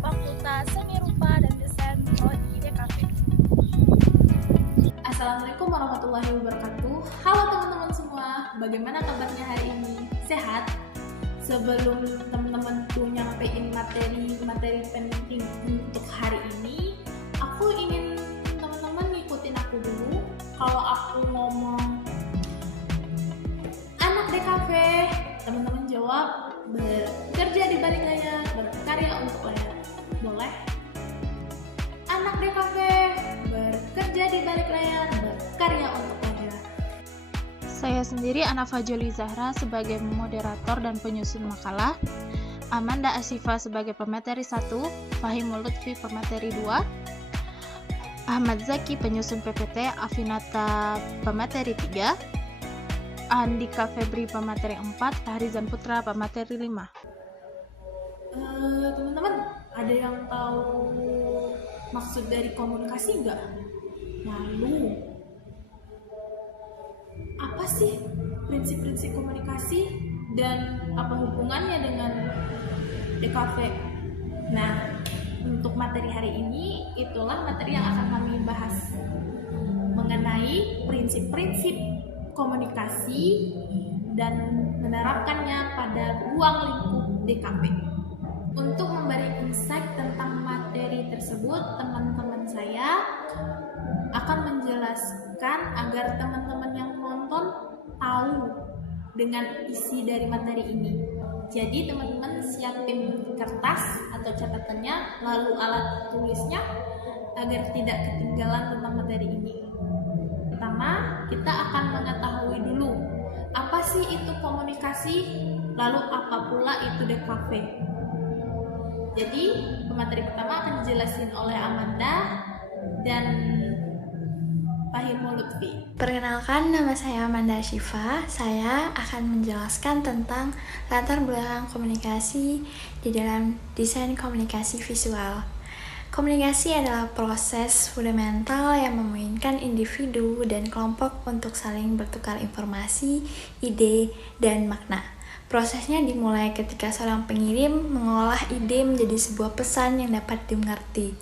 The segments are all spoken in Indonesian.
Fakultas Seni Rupa dan Desain Prodi DKV. Assalamualaikum warahmatullahi wabarakatuh. Halo teman-teman semua, bagaimana kabarnya hari ini? Sehat? Sebelum teman-teman tuh nyampein materi-materi penting untuk hari ini, aku ingin teman-teman ngikutin aku dulu. Kalau aku ngomong anak DKV, teman-teman jawab bekerja di balik layar, berkarya untuk layar. Boleh? Anak DKV bekerja di balik layar, berkarya untuk layar. Saya sendiri Ana Fajoli Zahra sebagai moderator dan penyusun makalah, Amanda Asifa sebagai pemateri 1, Fahimul Lutfi pemateri 2, Ahmad Zaki penyusun PPT, Afinata pemateri 3, Andika Febri pemateri 4, Fahrizan Putra pemateri 5. Teman-teman, ada yang tahu maksud dari komunikasi nggak? Lalu, apa sih prinsip-prinsip komunikasi dan apa hubungannya dengan DKV? Nah, untuk materi hari ini, itulah materi yang akan kami bahas mengenai prinsip-prinsip komunikasi dan menerapkannya pada ruang lingkup DKV. Untuk memberi insight tentang materi tersebut, teman-teman saya akan menjelaskan agar teman-teman yang nonton tahu dengan isi dari materi ini. Jadi teman-teman siapin kertas atau catatannya, lalu alat tulisnya agar tidak ketinggalan tentang materi ini. Pertama, kita akan mengetahui dulu apa sih itu komunikasi, lalu apa pula itu DKV. Jadi, pemateri pertama akan dijelasin oleh Amanda dan Fahimul Lutfi. Perkenalkan, nama saya Amanda Syifa. Saya akan menjelaskan tentang latar belakang komunikasi di dalam desain komunikasi visual. Komunikasi adalah proses fundamental yang memungkinkan individu dan kelompok untuk saling bertukar informasi, ide, dan makna. Prosesnya dimulai ketika seorang pengirim mengolah ide menjadi sebuah pesan yang dapat dimengerti,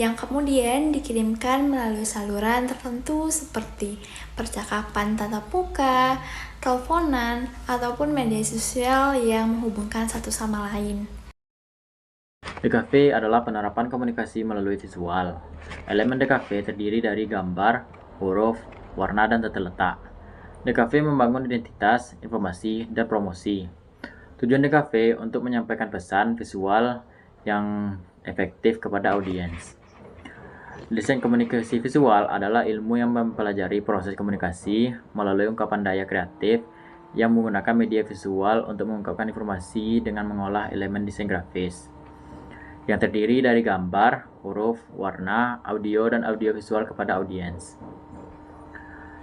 yang kemudian dikirimkan melalui saluran tertentu seperti percakapan tatap muka, teleponan, ataupun media sosial yang menghubungkan satu sama lain. DKV adalah penerapan komunikasi melalui visual. Elemen DKV terdiri dari gambar, huruf, warna, dan tata letak. DKV membangun identitas, informasi, dan promosi. Tujuan DKV untuk menyampaikan pesan visual yang efektif kepada audiens. Desain komunikasi visual adalah ilmu yang mempelajari proses komunikasi melalui ungkapan daya kreatif yang menggunakan media visual untuk mengungkapkan informasi dengan mengolah elemen desain grafis yang terdiri dari gambar, huruf, warna, audio, dan audiovisual kepada audiens.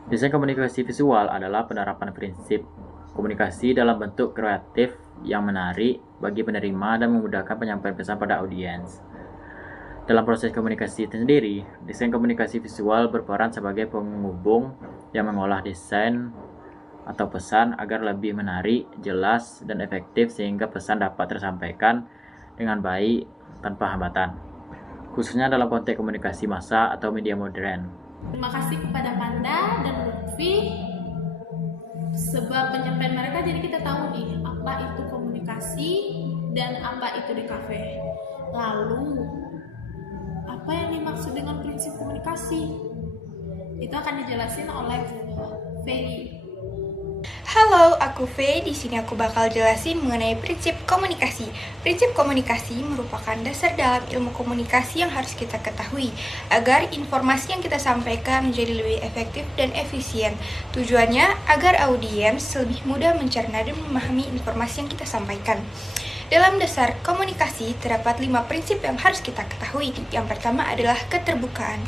Desain komunikasi visual adalah penerapan prinsip komunikasi dalam bentuk kreatif yang menarik bagi penerima dan memudahkan penyampaian pesan pada audiens. Dalam proses komunikasi itu sendiri, desain komunikasi visual berperan sebagai penghubung yang mengolah desain atau pesan agar lebih menarik, jelas, dan efektif sehingga pesan dapat tersampaikan dengan baik tanpa hambatan, khususnya dalam konteks komunikasi massa atau media modern. Terima kasih kepada Panda dan Lutfi sebab penyampaian mereka, jadi kita tahu nih apa itu komunikasi dan apa itu DKV. Lalu apa yang dimaksud dengan prinsip komunikasi? Itu akan dijelasin oleh Feli. Halo, aku Faye. Di sini aku bakal jelasin mengenai prinsip komunikasi. Prinsip komunikasi merupakan dasar dalam ilmu komunikasi yang harus kita ketahui agar informasi yang kita sampaikan menjadi lebih efektif dan efisien. Tujuannya agar audiens lebih mudah mencerna dan memahami informasi yang kita sampaikan. Dalam dasar komunikasi terdapat 5 prinsip yang harus kita ketahui. Yang pertama adalah keterbukaan,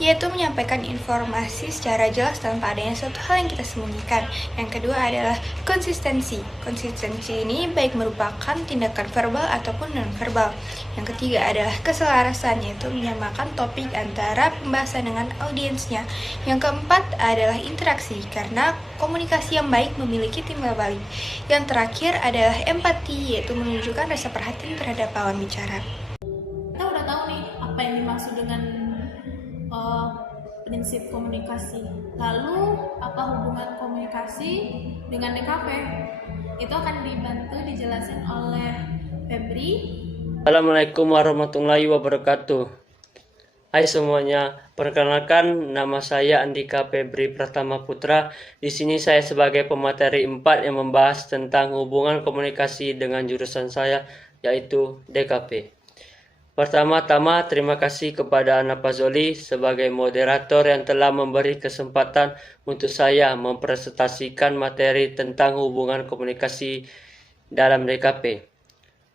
yaitu menyampaikan informasi secara jelas tanpa adanya suatu hal yang kita sembunyikan. Yang kedua adalah konsistensi. Konsistensi ini baik merupakan tindakan verbal ataupun non-verbal. Yang ketiga adalah keselarasan, yaitu menyamakan topik antara pembahasan dengan audiensnya. Yang keempat adalah interaksi, karena komunikasi yang baik memiliki timbal balik. Yang terakhir adalah empati, yaitu menunjukkan rasa perhatian terhadap lawan bicara. yang dimaksud dengan prinsip komunikasi. Lalu apa hubungan komunikasi dengan DKP? Itu akan dibantu dijelasin oleh Febri. Assalamualaikum warahmatullahi wabarakatuh. Hai semuanya, perkenalkan nama saya Andika Febri Pratama Putra. Di sini saya sebagai pemateri 4 yang membahas tentang hubungan komunikasi dengan jurusan saya, yaitu DKP. Pertama-tama, terima kasih kepada Ana Fazoli sebagai moderator yang telah memberi kesempatan untuk saya mempresentasikan materi tentang hubungan komunikasi dalam DKP.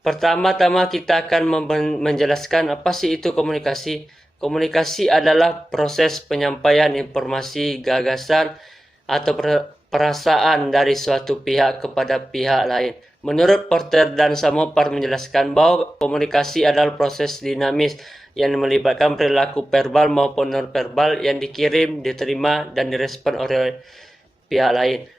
Pertama-tama kita akan menjelaskan apa sih itu komunikasi. Komunikasi adalah proses penyampaian informasi, gagasan, atau perasaan dari suatu pihak kepada pihak lain. Menurut Porter dan Samopar menjelaskan bahwa komunikasi adalah proses dinamis yang melibatkan perilaku verbal maupun non-verbal yang dikirim, diterima, dan direspon oleh pihak lain.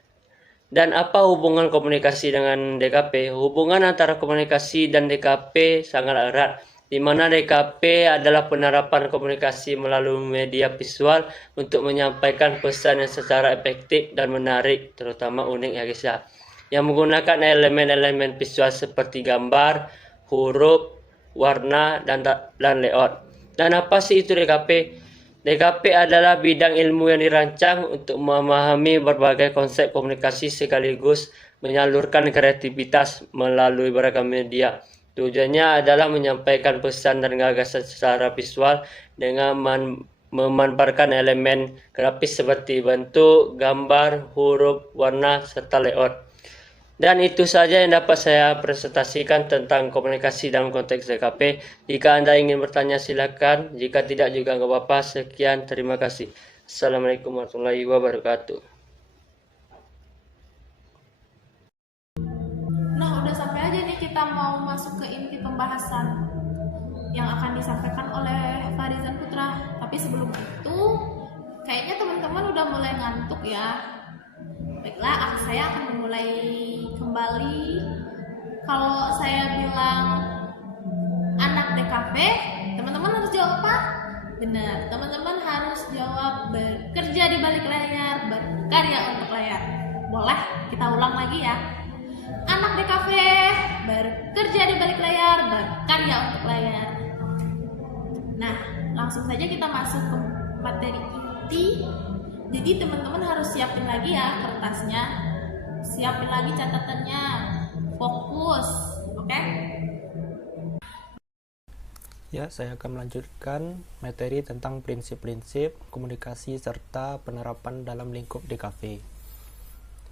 Dan apa hubungan komunikasi dengan DKP? Hubungan antara komunikasi dan DKP sangat erat, di mana DKP adalah penerapan komunikasi melalui media visual untuk menyampaikan pesan yang secara efektif dan menarik, terutama unik ya guys ya, yang menggunakan elemen-elemen visual seperti gambar, huruf, warna, dan layout. Dan apa sih itu DKP? DKP adalah bidang ilmu yang dirancang untuk memahami berbagai konsep komunikasi sekaligus menyalurkan kreativitas melalui beragam media. Tujuannya adalah menyampaikan pesan dan gagasan secara visual dengan memanfaatkan elemen grafis seperti bentuk, gambar, huruf, warna, serta layout. Dan itu saja yang dapat saya presentasikan tentang komunikasi dalam konteks DKP. Jika Anda ingin bertanya silakan, jika tidak juga nggak apa-apa. Sekian, terima kasih. Assalamualaikum warahmatullahi wabarakatuh. Nah, udah sampai aja nih kita mau masuk ke inti pembahasan yang akan disampaikan oleh Farizan Putra. Tapi sebelum itu, kayaknya teman-teman udah mulai ngantuk ya. Baiklah, saya akan memulai kembali. Kalau saya bilang anak DKP, teman-teman harus jawab apa? Benar, teman-teman harus jawab bekerja di balik layar, berkarya untuk layar. Boleh kita ulang lagi ya? Anak DKP bekerja di balik layar, berkarya untuk layar. Nah, langsung saja kita masuk ke materi inti. Jadi teman-teman harus siapin lagi ya kertasnya, siapin lagi catatannya, fokus, oke? Ya, saya akan melanjutkan materi tentang prinsip-prinsip komunikasi serta penerapan dalam lingkup DKV.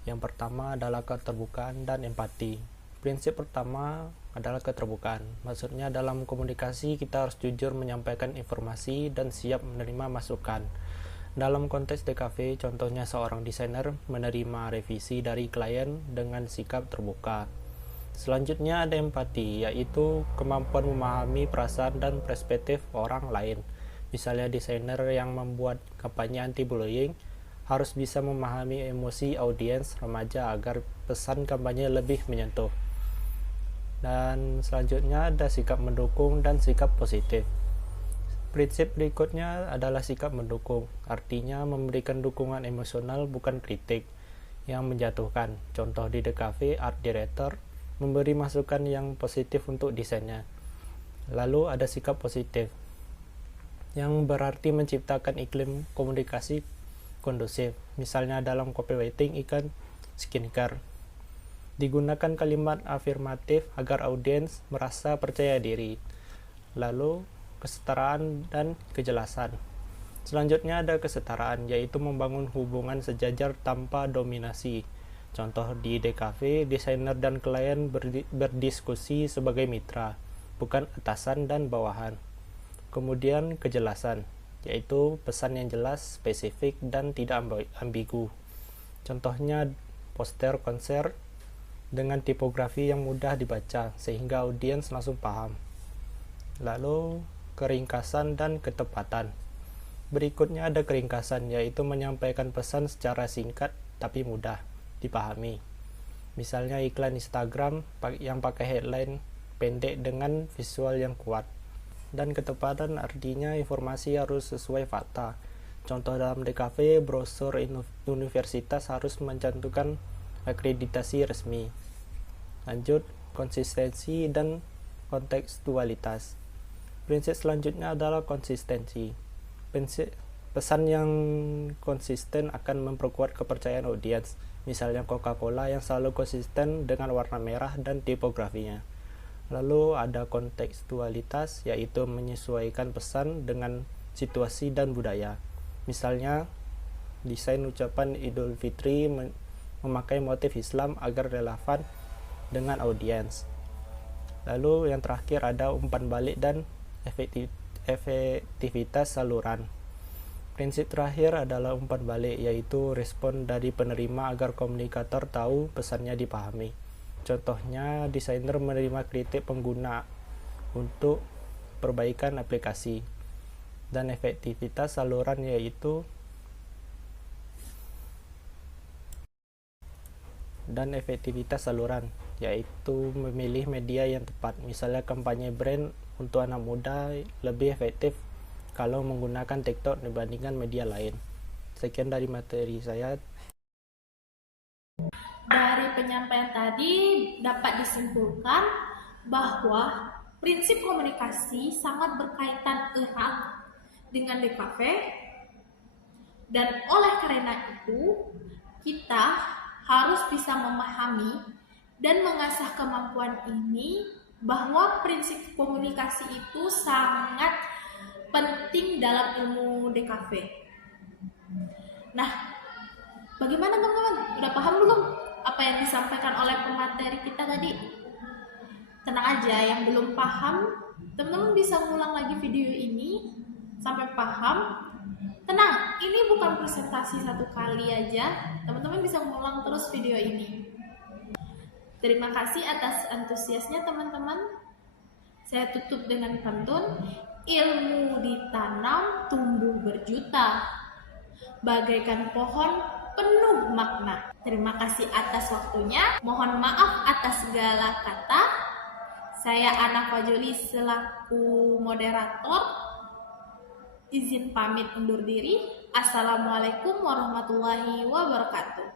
Yang pertama adalah keterbukaan dan empati. Prinsip pertama adalah keterbukaan. Maksudnya dalam komunikasi kita harus jujur menyampaikan informasi dan siap menerima masukan. Dalam konteks DKV, contohnya seorang desainer menerima revisi dari klien dengan sikap terbuka. Selanjutnya ada empati, yaitu kemampuan memahami perasaan dan perspektif orang lain. Misalnya desainer yang membuat kampanye anti-bullying harus bisa memahami emosi audiens remaja agar pesan kampanye lebih menyentuh. Dan selanjutnya ada sikap mendukung dan sikap positif. Prinsip berikutnya adalah sikap mendukung, artinya memberikan dukungan emosional bukan kritik yang menjatuhkan. Contoh di DKV, art director memberi masukan yang positif untuk desainnya. Lalu ada sikap positif, yang berarti menciptakan iklim komunikasi kondusif. Misalnya dalam copywriting iklan skincare, digunakan kalimat afirmatif agar audiens merasa percaya diri. Lalu kesetaraan dan kejelasan. Selanjutnya ada kesetaraan, yaitu membangun hubungan sejajar tanpa dominasi. Contoh di DKV, desainer dan klien berdiskusi sebagai mitra, bukan atasan dan bawahan. Kemudian kejelasan, yaitu pesan yang jelas, spesifik, dan tidak ambigu. Contohnya poster konser dengan tipografi yang mudah dibaca, sehingga audiens langsung paham. Lalu keringkasan dan ketepatan. Berikutnya ada keringkasan, yaitu menyampaikan pesan secara singkat tapi mudah dipahami. Misalnya iklan Instagram yang pakai headline pendek dengan visual yang kuat. Dan ketepatan artinya informasi harus sesuai fakta. Contoh dalam DKV, brosur universitas harus mencantumkan akreditasi resmi. Lanjut, konsistensi dan kontekstualitas. Prinsip selanjutnya adalah konsistensi. Pesan yang konsisten akan memperkuat kepercayaan audiens. Misalnya Coca-Cola yang selalu konsisten dengan warna merah dan tipografinya. Lalu ada kontekstualitas, yaitu menyesuaikan pesan dengan situasi dan budaya. Misalnya, desain ucapan Idul Fitri memakai motif Islam agar relevan dengan audiens. Lalu yang terakhir ada umpan balik dan efektivitas saluran. Prinsip terakhir adalah umpan balik, yaitu respon dari penerima agar komunikator tahu pesannya dipahami. Contohnya, desainer menerima kritik pengguna untuk perbaikan aplikasi. Dan efektivitas saluran yaitu memilih media yang tepat. Misalnya kampanye brand untuk anak muda lebih efektif kalau menggunakan TikTok dibandingkan media lain. Sekian dari materi saya. Dari penyampaian tadi dapat disimpulkan bahwa prinsip komunikasi sangat berkaitan erat dengan DKV, dan oleh karena itu kita harus bisa memahami dan mengasah kemampuan ini, bahwa prinsip komunikasi itu sangat penting dalam ilmu DKV. Nah, bagaimana teman-teman? Udah paham belum apa yang disampaikan oleh pemateri kita tadi? Tenang aja, yang belum paham, teman-teman bisa ngulang lagi video ini sampai paham. Tenang, ini bukan presentasi satu kali aja, teman-teman bisa ngulang terus video ini. Terima kasih atas antusiasnya teman-teman. Saya tutup dengan pantun, ilmu ditanam tumbuh berjuta, bagaikan pohon penuh makna. Terima kasih atas waktunya. Mohon maaf atas segala kata. Saya Ana Fajoli selaku moderator. Izin pamit undur diri. Assalamualaikum warahmatullahi wabarakatuh.